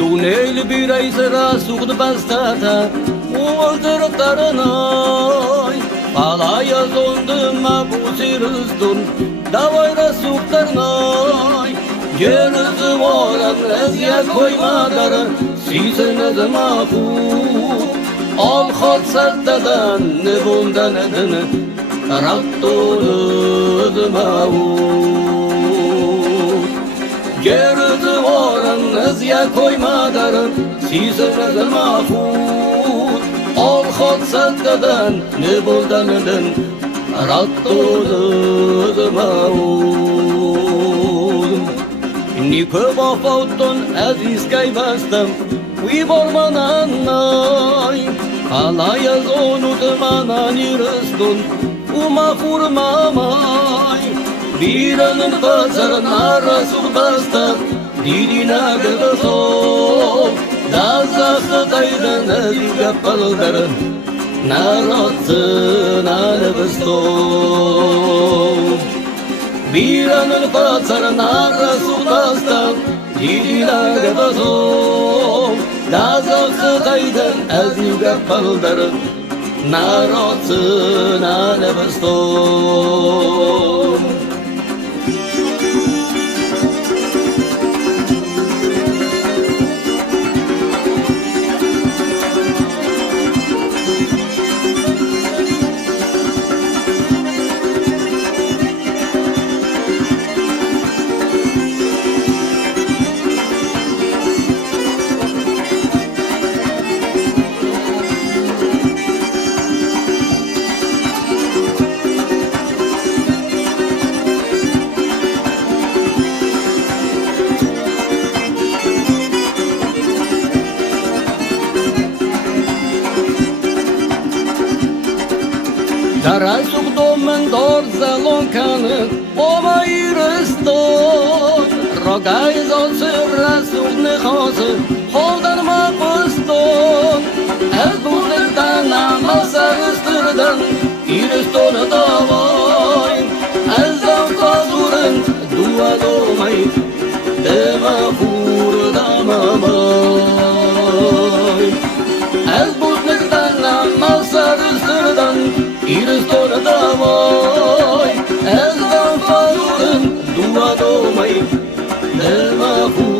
Tunel bir ay sıra suğdu bastata Uğuldırıklarınay Alaya zondum bu sirüzdun Davayra suğdarnay Gerüzü olan ezye koymadarı Siziniz mahfuz Al khat saddadan ne bundan edini Rattoluz mahfuz Gerüzü olan ezye koymadarı Siziniz mahfuz Al khat saddadan ne bundan edini Rattoluz mahfuz Nikö vafautun aziz kaybastam Uy bormananay Alaya zonudum ananiristun Uma kurmamay Biranın pazarına rasul bastam Dilina gıdasol Dazakı daydan aziz kapaldarım Naratsın anabıston Biranın pazarına rasul bastam Dilina gıdasol Dazakı daydan aziz kapaldarım Naratsın anabıston Darasuk domen dor zalonkanı Oma iriston Rogay zolsır rasuk nehası Holdan maqıston Ez bunlardan amasa ıstırdan Iristonu davay Ez zavfazurın dua domay Dema fur damamay Ez bunlardan amasa ıstırdan İristonu davay Ez zavfazurın dua domay Dema fur